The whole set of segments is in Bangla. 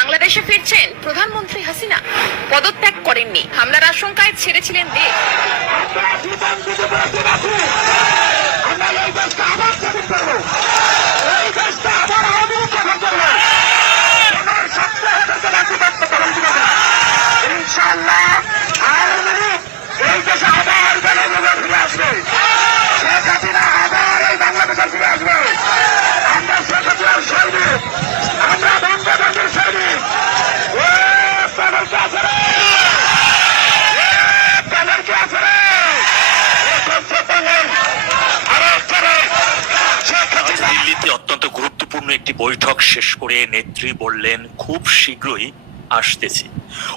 বাংলাদেশে ফিরছেন প্রধানমন্ত্রী হাসিনা। পদত্যাগ করেননি। হামলার আশঙ্কায় ছেড়েছিলেন দেশ দিল্লিতে অত্যন্ত গুরুত্বপূর্ণ একটি বৈঠক শেষ করে নেত্রী বললেন খুব শীঘ্রই আসতেছি।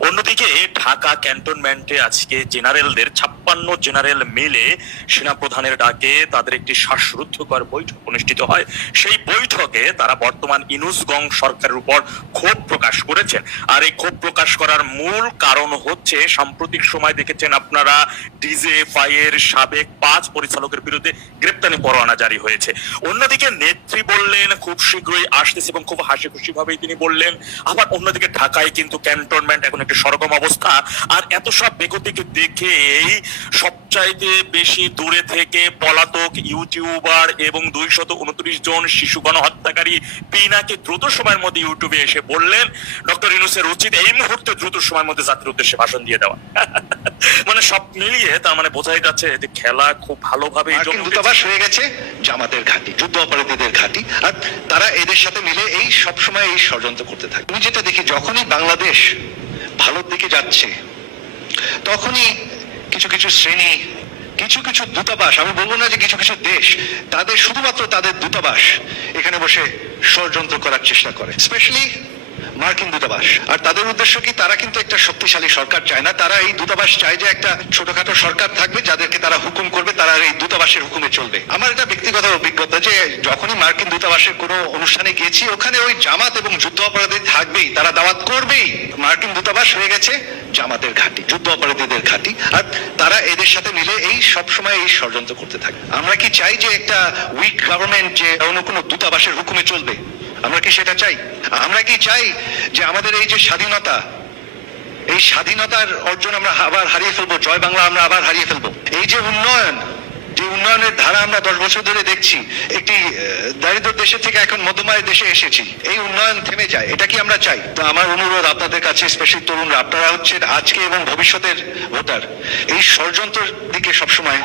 অন্যদিকে ঢাকা ক্যান্টনমেন্টে আজকে জেনারেলদের ছাপ্পান্ন জেনারেল মিলে সেনাপ্রধানের ডাকে তাদের একটি শ্বাসরুদ্ধকর বৈঠক অনুষ্ঠিত হয়। সেই বৈঠকে তারা বর্তমান ইনুসগং সরকারের উপর ক্ষোভ প্রকাশ করেছেন। আর এই ক্ষোভ প্রকাশ করার মূল কারণ হচ্ছে, সাম্প্রতিক সময় দেখেছেন আপনারা ডিজেএফআই এর সাবেক পাঁচ পরিচালকের বিরুদ্ধে গ্রেপ্তারি পরোয়ানা জারি হয়েছে। অন্যদিকে নেত্রী বললেন, খুব শীঘ্রই আসতেছে এবং খুব হাসি খুশি ভাবেই তিনি বললেন। আবার অন্যদিকে ঢাকায় কিন্তু ক্যান্টনমেন্ট এখন একটা সরগম অবস্থা। আর এত সব বেগতিকে দেখেই সবচাইতে বেশি দূরে থেকে পলাতক ইউটিউবার এবং দুইশত উনত্রিশ জন শিশু গণহত্যাকারী পিনাকে দ্রুত সময়ের মধ্যে ইউটিউবে এসে বললেন ডক্টর ইনুসের উচিত এই মুহূর্তে দ্রুত সময়ের মধ্যে জাতির উদ্দেশ্যে ভাষণ দিয়ে দেওয়া। মানে সব মিলিয়ে তার মানে বোঝাই যাচ্ছে যে খেলা খুব ভালোভাবে দূতাবাস হয়ে গেছে জামাতের ঘাঁটি যুদ্ধ অপরাধীদের ঘাঁটি আর তারা এদের সাথে মিলে এই সব সময় এই ষড়যন্ত্র করতে থাকে। আমি যেটা দেখি যখনই বাংলাদেশ ভালোর দিকে যাচ্ছে তখনই কিছু কিছু শ্রেণি, কিছু কিছু দূতাবাস, আমি বলব না যে কিছু কিছু দেশ, তাদের শুধুমাত্র তাদের দূতাবাস এখানে বসে ষড়যন্ত্র করার চেষ্টা করে। স্পেশালি মার্কিন দূতাবাস। আর তাদের উদ্দেশ্য কি? তারা কিন্তু একটা শক্তিশালী সরকার চায় না। তারা এই দূতাবাস চায় যে একটা ছোটখাটো সরকার থাকবে যাদেরকে তারা হুকুম করবে, তারা এই দূতাবাসের হুকুমে চলবে। আমার এটা ব্যক্তিগত অভিজ্ঞতা যে যখনই মার্কিন দূতাবাসের কোনো অনুষ্ঠানে গেছি ওখানে ওই জামাত এবং যুদ্ধ অপরাধী থাকবেই, তারা দাওয়াত করবেই। মার্কিন দূতাবাস হয়ে গেছে। জামাতের ঘাঁটি, যুদ্ধ অপরাধীদের ঘাঁটি, আর তারা এদের সাথে মিলে এই সব সময় এই ষড়যন্ত্র করতে থাকে। আমরা কি চাই যে একটা উইক গভর্নমেন্ট যে অন্য কোনো দূতাবাসের হুকুমে চলবে? আমরা কি সেটা চাই? আমরা কি চাই যে আমাদের এই যে স্বাধীনতা, এই স্বাধীনতার অর্জন আমরা আবার হারিয়ে ফেলব, জয় বাংলা আমরা আবার হারিয়ে ফেলব। এই যে উন্নয়ন যে উন্নয়নের ধারা আমরা দশ বছর ধরে দেখছি, একটি দারিদ্র দেশে থেকে এখন মধ্যমায়ের দেশে এসেছি, এই উন্নয়ন থেমে যায়, এটা কি আমরা চাই তো আমার অনুরোধ আপনাদের কাছে, স্পেশালি তরুণরা আপনারা হচ্ছেন আজকে এবং ভবিষ্যতের ভোটার, এই ষড়যন্ত্রের দিকে সবসময়।